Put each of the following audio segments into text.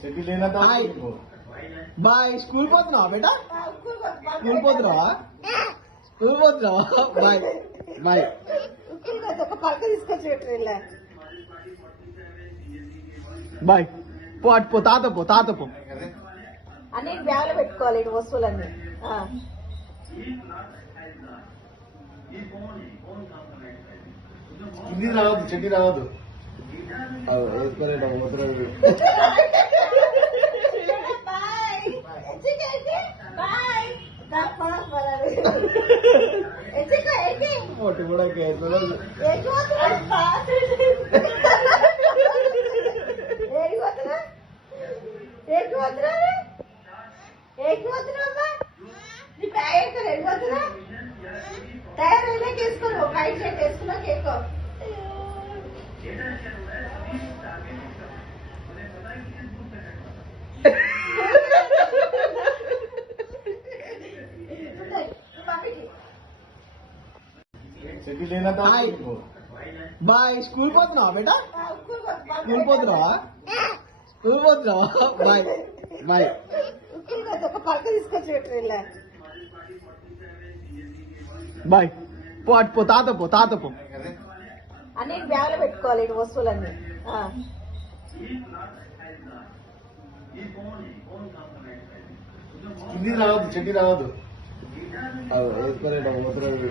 Hi bye. School పోతున్నావా బేటా? School పోతున్నావా? స్కూల్ పోతున్నావా? Bye bye. ఒక పలక తీసుకొచ్చి బాయ్. పో అటు పో, తాత పో, తాత పో. అన్ని బ్యాగ్ లో పెట్టుకోవాలి ఇటు వస్తువులన్నీ. కింది రావద్దు, చెడ్డి రావద్దు. వేసుకోలేట పోతున్నాడు. మొట్టు కూడా కేసులు. తయారైనా వేసుకున్నావు వైట్ షర్ట్ వేసుకున్నా కేక్ హాయ్ బాయ్. స్కూల్ పోతున్నావా బేటా? స్కూల్ పోతున్నావా? స్కూల్ పోతున్నావా? Bye bye. ఒక పలక తీసుకొచ్చి బాయ్. పో అటు పో, తాత పో, తాత పో. అన్ని బ్యాగ్ లో పెట్టుకోవాలి ఇటు వస్తువులన్నీ. కింది రావద్దు, చెడ్డి రావద్దు. వేసుకోలేట పోతున్నాడు.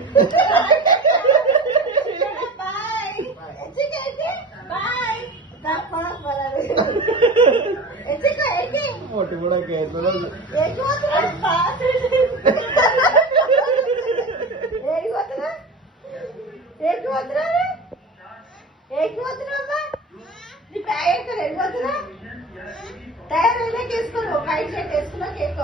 మొట్టు కూడా కేసులు. తయారైనా వేసుకున్నావు వైట్ షర్ట్ వేసుకున్నా కేక్